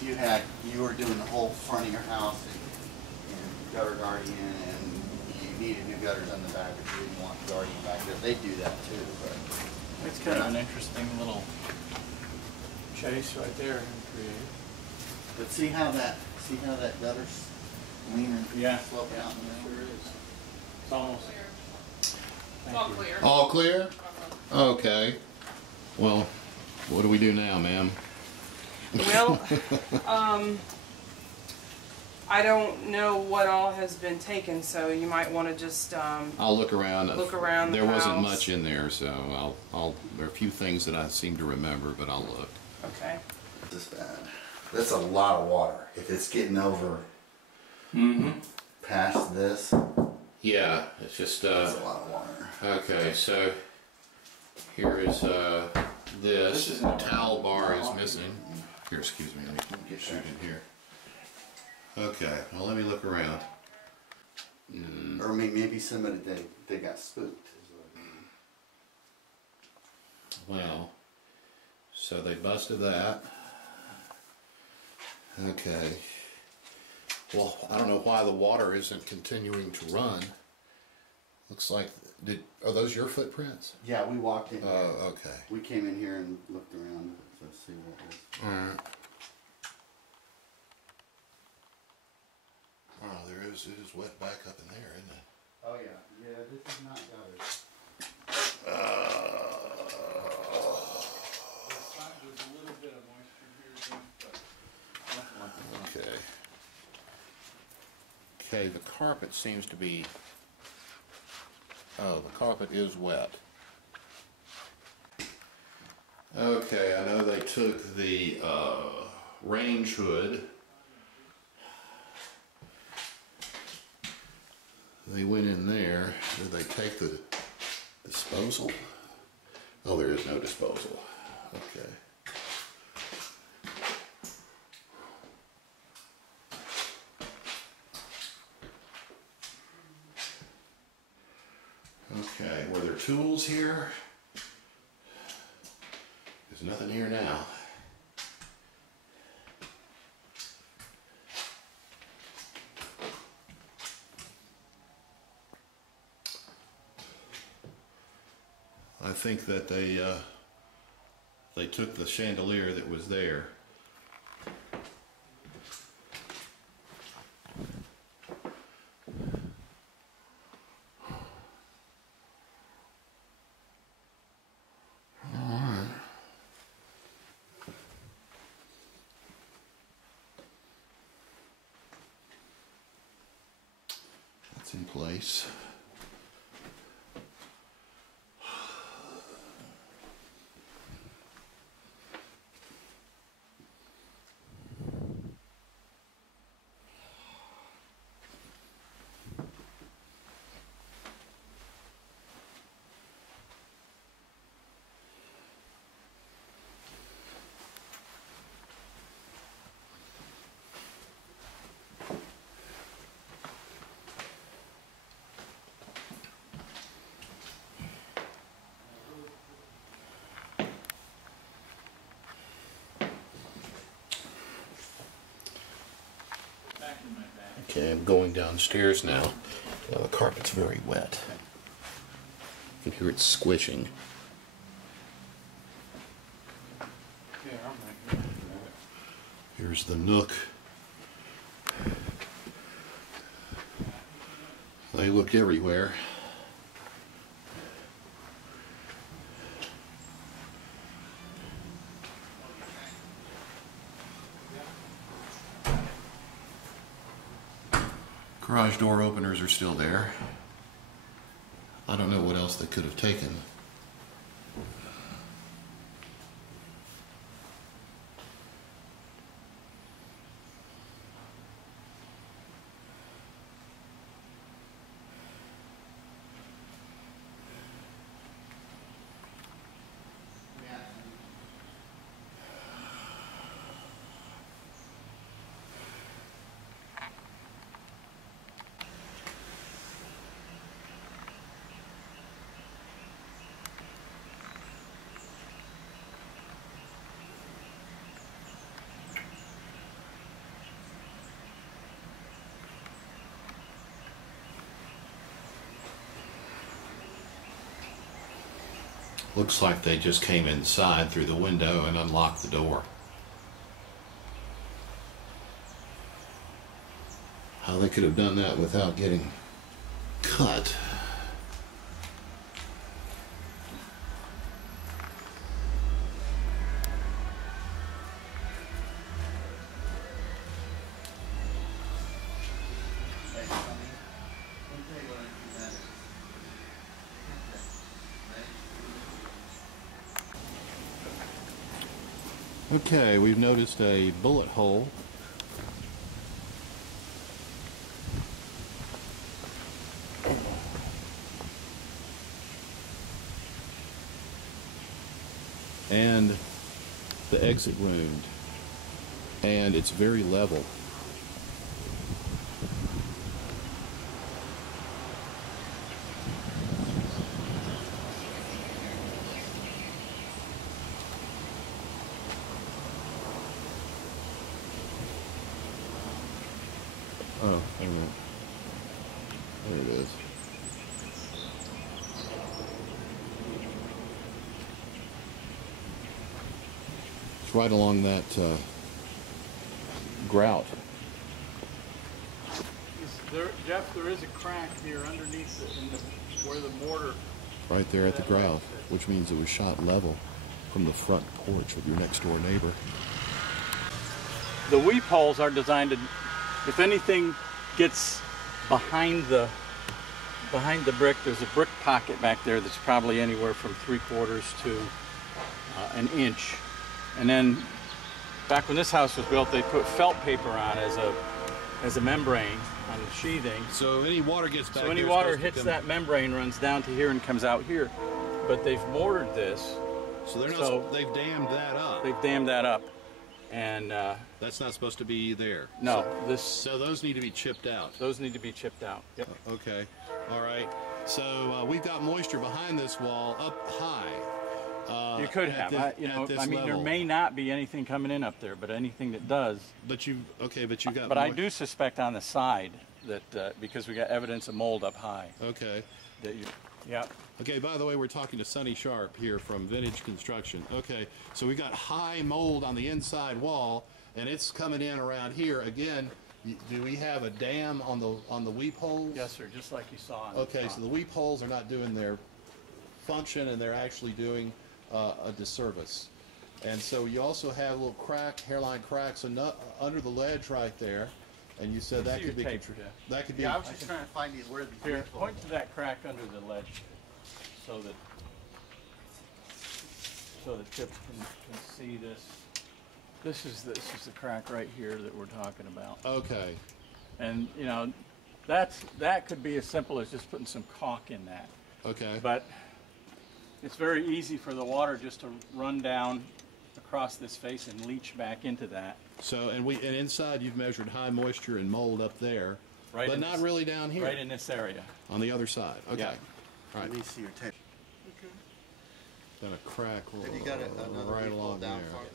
if you were doing the whole front of your house and gutter guardian and you needed new gutters on the back, but you didn't want guardian back there, they do that too. But it's kind of an interesting little chase right there created. But see how that gutter's leaner, sloping out in there? Sure is. It's almost All clear. All clear? Okay. Well, what do we do now, ma'am? Well, I don't know what all has been taken, so you might want to just I'll look around. Look around the There wasn't house. much in there, so there are a few things that I seem to remember, but I'll look. Okay. This bad. That's a lot of water. If it's getting over past this, Yeah, it's just that's a lot of water. okay, so here is this is an towel bar is missing. Here, excuse me, let me get shoot in here. Okay, well let me look around. Or maybe somebody they got spooked. Well, so they busted that. Okay. Well, I don't know why the water isn't continuing to run. Looks like, are those your footprints? Yeah, we walked in. Oh, okay. We came in here and looked around to see what it was. Alright. Oh, it is wet back up in there, isn't it? Oh yeah, this is not gutters. There's a little bit of moisture here, but nothing like that. Okay. Okay, the carpet seems to be, oh, the carpet is wet. Okay, I know they took the range hood. They went in there. Did they take the disposal? Oh, there is no disposal. Okay. Okay, were there tools here? There's nothing here now. I think that they took the chandelier that was there. That's in place. Okay, I'm going downstairs now. The carpet's very wet. You can hear it squishing. Yeah, I'm right here. Here's the nook. They look everywhere. Garage door openers are still there. I don't know what else they could have taken. Looks like they just came inside through the window and unlocked the door. How they could have done that without getting cut. Okay, we've noticed a bullet hole. And the exit wound. And it's very level. Oh, hang on. There it is. It's right along that grout. Jeff, there is a crack here underneath where the mortar. Right there at the grout, which means it was shot level from the front porch of your next door neighbor. The weep holes are designed to, if anything gets behind the brick, there's a brick pocket back there that's probably anywhere from 3/4 to an inch. And then back when this house was built, they put felt paper on as a membrane on the sheathing. So any water gets back So any water hits that membrane, runs down to here and comes out here. But they've mortared this. So they're not. They've dammed that up. They've dammed that up, and That's not supposed to be there. no, So those need to be chipped out. those need to be chipped out. Yep. Okay. All right. So we've got moisture behind this wall up high. You could have. I mean, there may not be anything coming in up there, but anything that does. But you got. But I do suspect on the side that because we got evidence of mold up high. Okay. That you. Yeah. Okay, by the way, we're talking to Sonny Sharp here from Vintage Construction. Okay, so we got high mold on the inside wall, and it's coming in around here. Again, do we have a dam on the weep holes? Yes, sir, just like you saw. Okay, so the weep holes are not doing their function, and they're actually doing a disservice. And so you also have a little hairline cracks under the ledge right there. And you said that could be that could be. Yeah, I was just trying to find you where the Here, point to that crack under the ledge, so that Chip can see this. This is the crack right here that we're talking about. Okay. And you know, that could be as simple as just putting some caulk in that. Okay. But it's very easy for the water just to run down across this face and leach back into that. So and inside you've measured high moisture and mold up there, Right, but not really down here. Right in this area. On the other side. Okay. Yeah. Right. Let me see your tape. Then a crack Have you got another right leaf along down there. farther?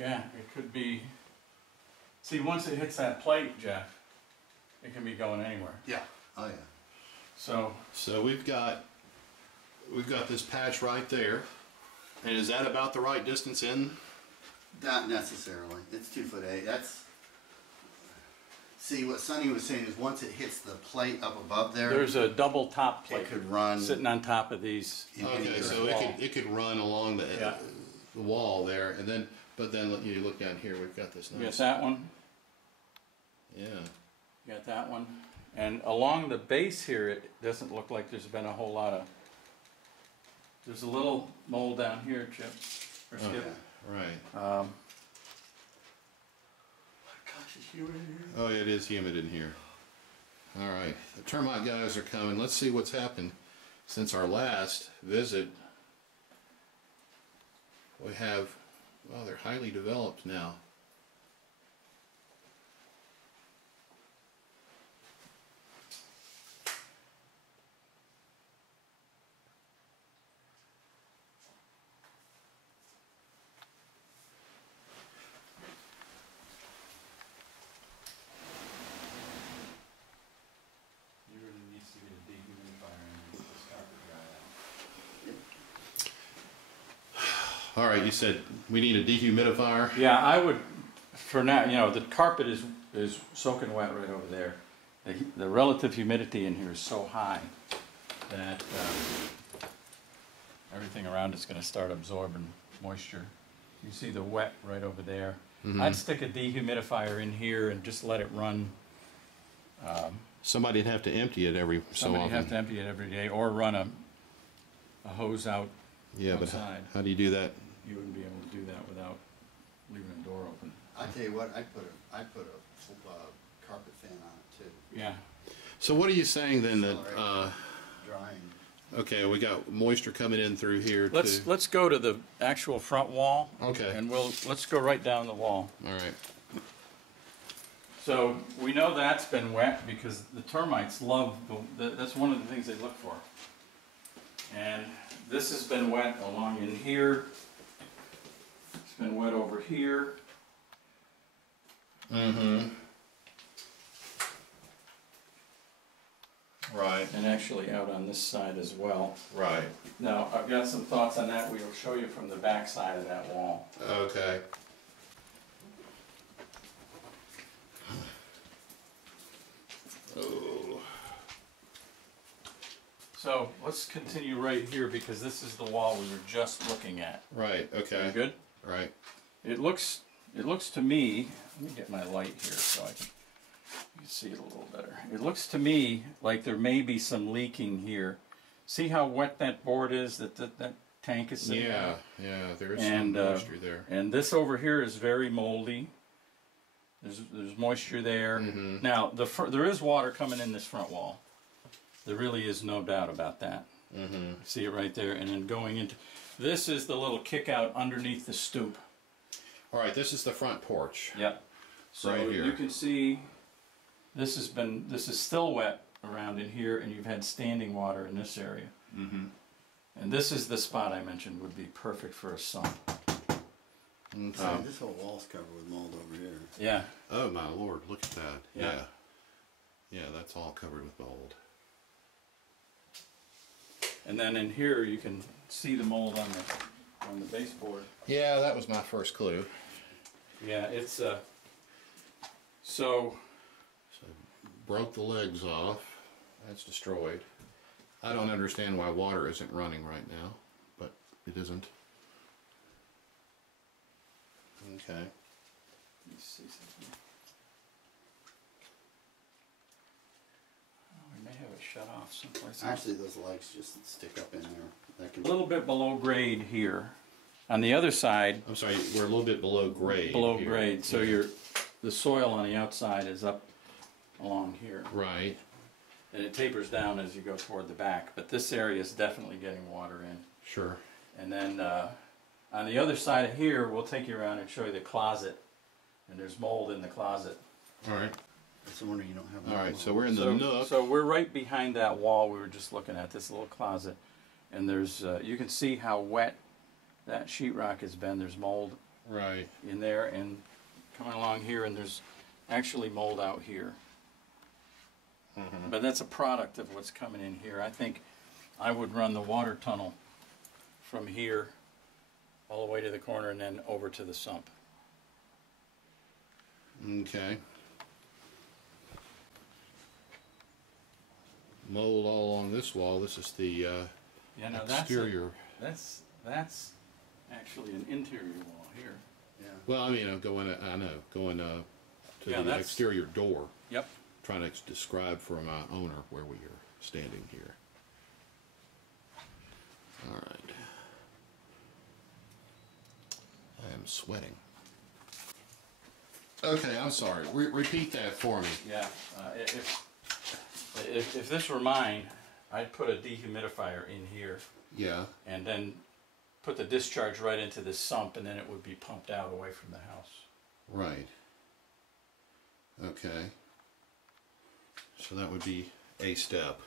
Yeah, it could be. See, once it hits that plate, Jeff, it can be going anywhere. Yeah. Oh yeah. So we've got this patch right there, and is that about the right distance in? Not necessarily. It's 2'8". See, what Sonny was saying is once it hits the plate up above there, there's a double top plate it could run sitting on top of these. Okay, so it could run along the wall there, and then you look down here. We've got this nice. You got that one. Yeah. You got that one, and along the base here, it doesn't look like there's been a whole lot of. There's a little mold down here, Chip or Skip. Okay. Right. gosh, it's humid in here. Oh, it is humid in here. All right, the termite guys are coming. Let's see what's happened since our last visit. We have, well, they're highly developed now. All right, you said we need a dehumidifier. Yeah, I would, for now, you know, the carpet is soaking wet right over there. The relative humidity in here is so high that everything around it's going to start absorbing moisture. You see the wet right over there. I'd stick a dehumidifier in here and just let it run. Somebody'd have to empty it every so often. Somebody'd have to empty it every day or run a hose out outside. But how do you do that? You wouldn't be able to do that without leaving a door open. I tell you what, I put a carpet fan on it too. Yeah. So what are you saying then that? Drying. Okay, we got moisture coming in through here too. Let's go to the actual front wall. Okay. And let's go right down the wall. All right. So we know that's been wet because the termites love, that's one of the things they look for. And this has been wet along in here. It's been wet over here. Right. And actually out on this side as well. Right. Now, I've got some thoughts on that. We'll show you from the back side of that wall. Okay. Oh. So let's continue right here because this is the wall we were just looking at. Right. Okay. Good? Right. It looks to me, let me get my light here so I can see it a little better. It looks to me like there may be some leaking here. See how wet that board is, that tank is sitting Yeah, there? yeah, there is some moisture there. And this over here is very moldy. There's moisture there. Now, there is water coming in this front wall. There really is no doubt about that. See it right there, and then going into, this is the little kick out underneath the stoop. All right, this is the front porch. Yep. So Right here. you can see this is still wet around in here, and you've had standing water in this area. And this is the spot I mentioned would be perfect for a sump. Okay. This whole wall's covered with mold over here. Yeah. Oh my Lord, look at that. Yeah. Yeah, that's all covered with mold. And then in here you can see the mold on the baseboard. Yeah, that was my first clue. Yeah, it's so Broke the legs off. That's destroyed. I don't understand why water isn't running right now, but it isn't. Okay. let me see something. Oh, we may have it shut off someplace else. Actually, those legs just stick up in there. That can A little bit below grade here. On the other side, I'm sorry, we're a little bit below grade. below here. grade, so Yeah. the soil on the outside is up along here. Right. And it tapers down as you go toward the back, but this area is definitely getting water in. Sure. And then on the other side of here, we'll take you around and show you the closet. And there's mold in the closet. All right. It's a wonder you don't have. All right. So we're in the nook. So we're right behind that wall we were just looking at, this little closet. And there's, you can see how wet that sheetrock has been. There's mold Right. in there and coming along here, and there's actually mold out here. But that's a product of what's coming in here. I think I would run the water tunnel from here all the way to the corner and then over to the sump. Okay. Mold all along this wall. This is the Yeah, now exterior. that's actually an interior wall here. Yeah. Well, I mean, I'm going. I know going to Yeah, the that's- exterior door. Yep. Trying to describe for my owner where we are standing here. All right. I am sweating. Okay, I'm sorry. Repeat that for me. Yeah. If this were mine, I'd put a dehumidifier in here Yeah. and then put the discharge right into this sump, and then it would be pumped out away from the house. Right. Okay. So that would be a step.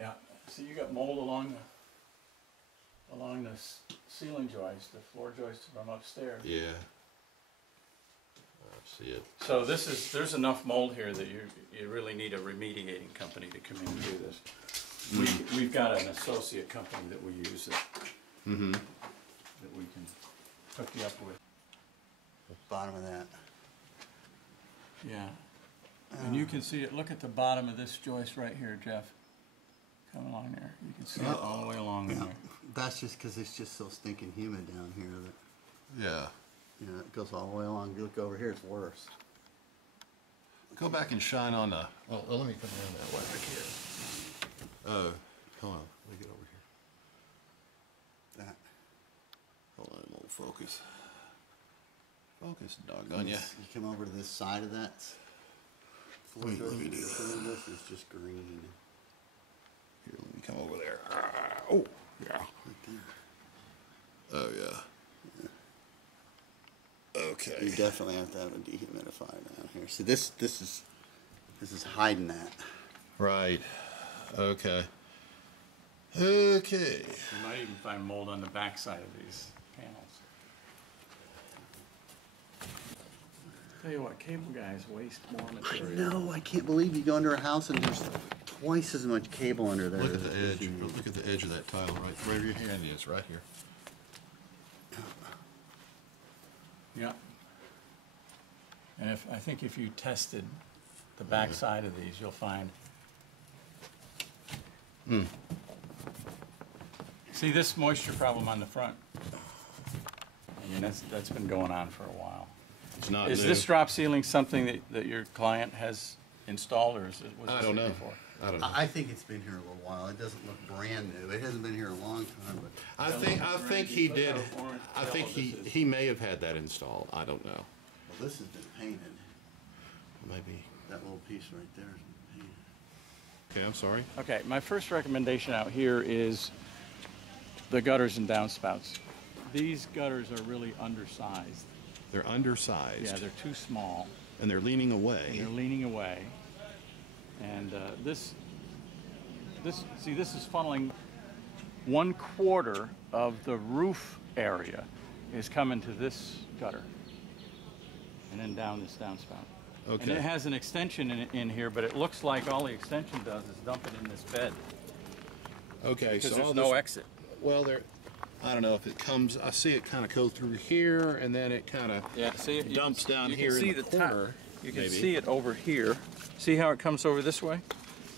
Yeah. So you got mold along the ceiling joist, the floor joist from upstairs. Yeah. I see it. So there's enough mold here that you really need a remediating company to come in and do this. We've got an associate company that we use that we can hook you up with. Bottom of that. Yeah. And you can see it. Look at the bottom of this joist right here, Jeff. Come along there. You can see it all the way along in there. That's just because it's just so stinking humid down here that, Yeah. you know, it goes all the way along. You look over here, it's worse. Go back and shine on the. Well, let me come around that way. Back here. Hold on. Let me get over here. That. Hold on, we'll focus. Focus, doggone ya. You come over to this side of that. Let me do that. This is just green. Here, let me come over there. Oh, yeah. Right there. Oh, yeah. Okay. You definitely have to have a dehumidifier down here. See, this is hiding that. Right. Okay. Okay. You might even find mold on the back side of these panels. Tell you what, cable guys waste more I material. know. I can't believe you go under a house and there's twice as much cable under there. Look at the as edge. you need. Look at the edge of that tile right where your hand is, right here. Yeah. And I think if you tested the back side of these, you'll find. See this moisture problem on the front? I mean, that's been going on for a while. It's not Is new. this drop ceiling something that your client has installed, or was this I don't know. before? I don't know. I think it's been here a little while. It doesn't look brand new. It hasn't been here a long time, but I think he Look did. how orange I think yellow this is. he may have had that installed. I don't know. well, this has been painted. Maybe. That little piece right there has been painted. Okay, I'm sorry. Okay, my first recommendation out here is the gutters and downspouts. These gutters are really undersized. They're undersized. Yeah, they're too small. and they're leaning away. And they're leaning away. And this is funneling 1/4 of the roof area is coming to this gutter and then down this downspout. Okay. And it has an extension in here, but it looks like all the extension does is dump it in this bed Okay, because so there's all no this, exit. well, there. I don't know if it comes. I see it kind of go through here, and then it kind of See, dumps down you here can see in the top. corner. You can maybe. see it over here. See how it comes over this way?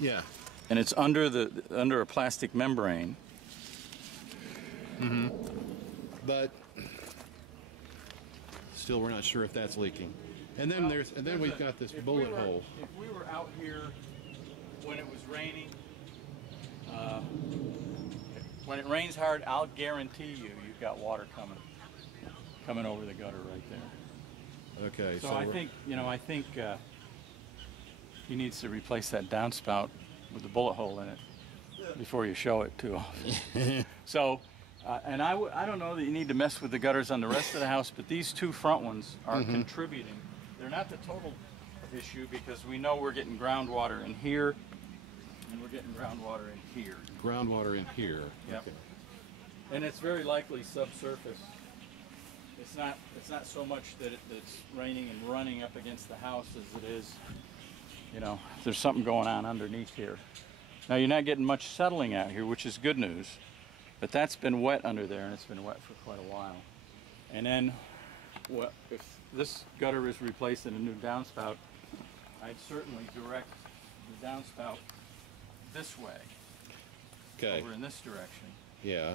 Yeah. And it's under a plastic membrane. But still, we're not sure if that's leaking. And then we've got this bullet hole. If we were out here when it was raining, when it rains hard, I'll guarantee you've got water coming over the gutter right there. Okay. So I think he needs to replace that downspout with the bullet hole in it before you show it too often. So, and I don't know that you need to mess with the gutters on the rest of the house, but these two front ones are contributing. They're not the total issue because we know we're getting groundwater in here and we're getting groundwater in here. Groundwater in here. Yep. Okay. And it's very likely subsurface. It's not so much that it's raining and running up against the house as it is, there's something going on underneath here. Now you're not getting much settling out here, which is good news, but that's been wet under there and it's been wet for quite a while. And then if this gutter is replaced in a new downspout, I'd certainly direct the downspout this way, Okay. over in this direction. Yeah.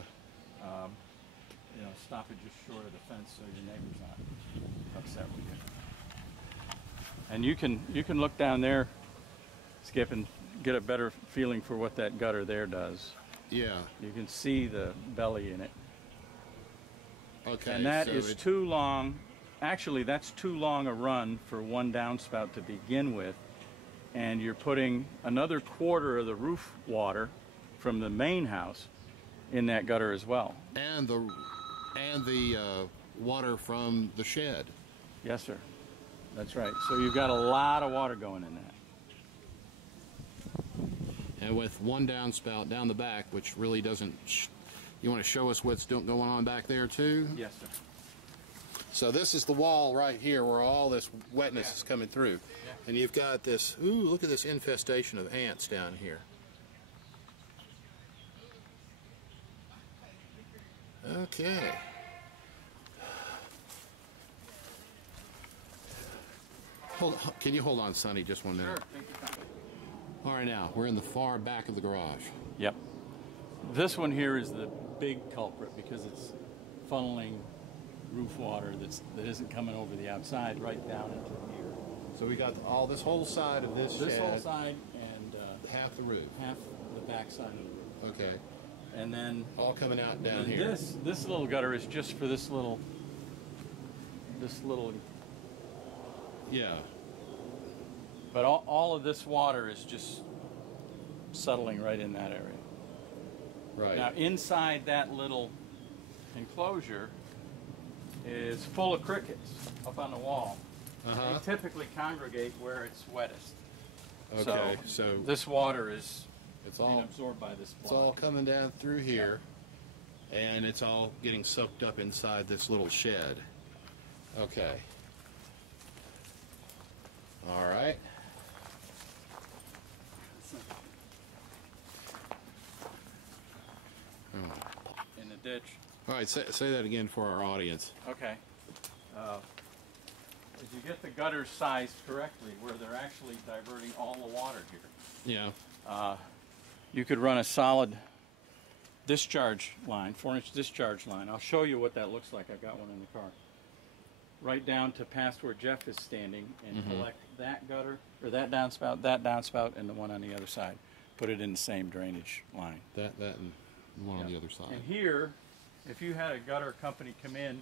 Stop it just short of the fence so your neighbor's not upset with you. And you can look down there, Skip, and get a better feeling for what that gutter there does. Yeah. You can see the belly in it. Okay. And that so is too long. Actually, that's too long a run for one downspout to begin with. And you're putting another 1/4 of the roof water from the main house in that gutter as well. And the water from the shed. Yes, sir. That's right. So you've got a lot of water going in that. And with one downspout down the back, which really doesn't. You want to show us what's going on back there too? Yes, sir. So this is the wall right here where all this wetness is coming through. Yeah. And you've got this, ooh, look at this infestation of ants down here. Okay. Can you hold on, Sonny, just 1 minute? Sure, take your time. All right, now we're in the far back of the garage. Yep. This one here is the big culprit because it's funneling roof water that isn't coming over the outside right down into here. So we got all this whole side of this This shed, whole side and half the roof. half the back side of the roof. Okay, And then all coming out down and here. this little gutter is just for this little Yeah. but all of this water is just settling right in that area. Right. Now inside that little enclosure is full of crickets up on the wall. Uh-huh. They typically congregate where it's wettest. Okay. So this water is it's being all absorbed by this block. it's all coming down through here, and it's all getting soaked up inside this little shed. Okay. All right. in the ditch. All right. Say that again for our audience. Okay. If you get the gutters sized correctly, where they're actually diverting all the water here, Yeah. you could run a solid discharge line, 4-inch discharge line. I'll show you what that looks like. I've got one in the car. Right down to past where Jeff is standing and collect that gutter, or that downspout, and the one on the other side. Put it in the same drainage line. That and one on the other side. And here, if you had a gutter company come in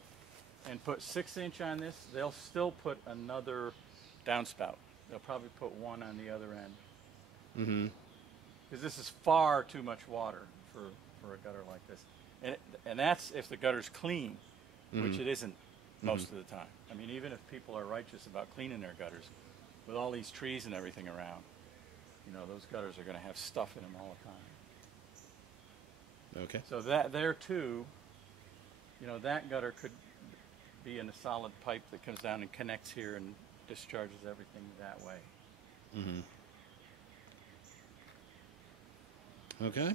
and put 6-inch on this, they'll still put another downspout. They'll probably put one on the other end. Mm-hmm. Because this is far too much water for a gutter like this. And that's if the gutter's clean, which it isn't most of the time. I mean, even if people are righteous about cleaning their gutters, with all these trees and everything around, you know, those gutters are going to have stuff in them all the time. Okay. So that there too, you know, that gutter could be in a solid pipe that comes down and connects here and discharges everything that way. Mm-hmm. Okay.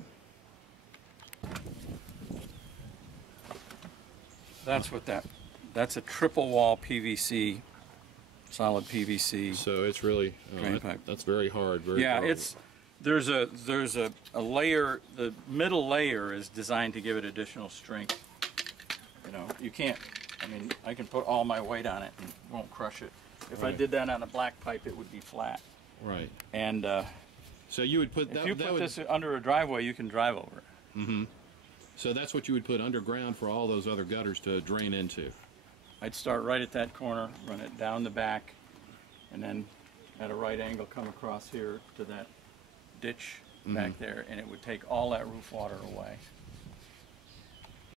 That's what that's a triple wall PVC, solid PVC. So it's really Drain pipe. that's very hard. Very Yeah, hard. there's a layer. The middle layer is designed to give it additional strength. You know, you can't. I mean, I can put all my weight on it and it won't crush it. If I Right. did that on a black pipe, it would be flat. right. And So you would put that. if you that put would, this under a driveway, you can drive over it. So that's what you would put underground for all those other gutters to drain into. I'd start right at that corner, run it down the back, and then at a right angle come across here to that ditch back there, and it would take all that roof water away.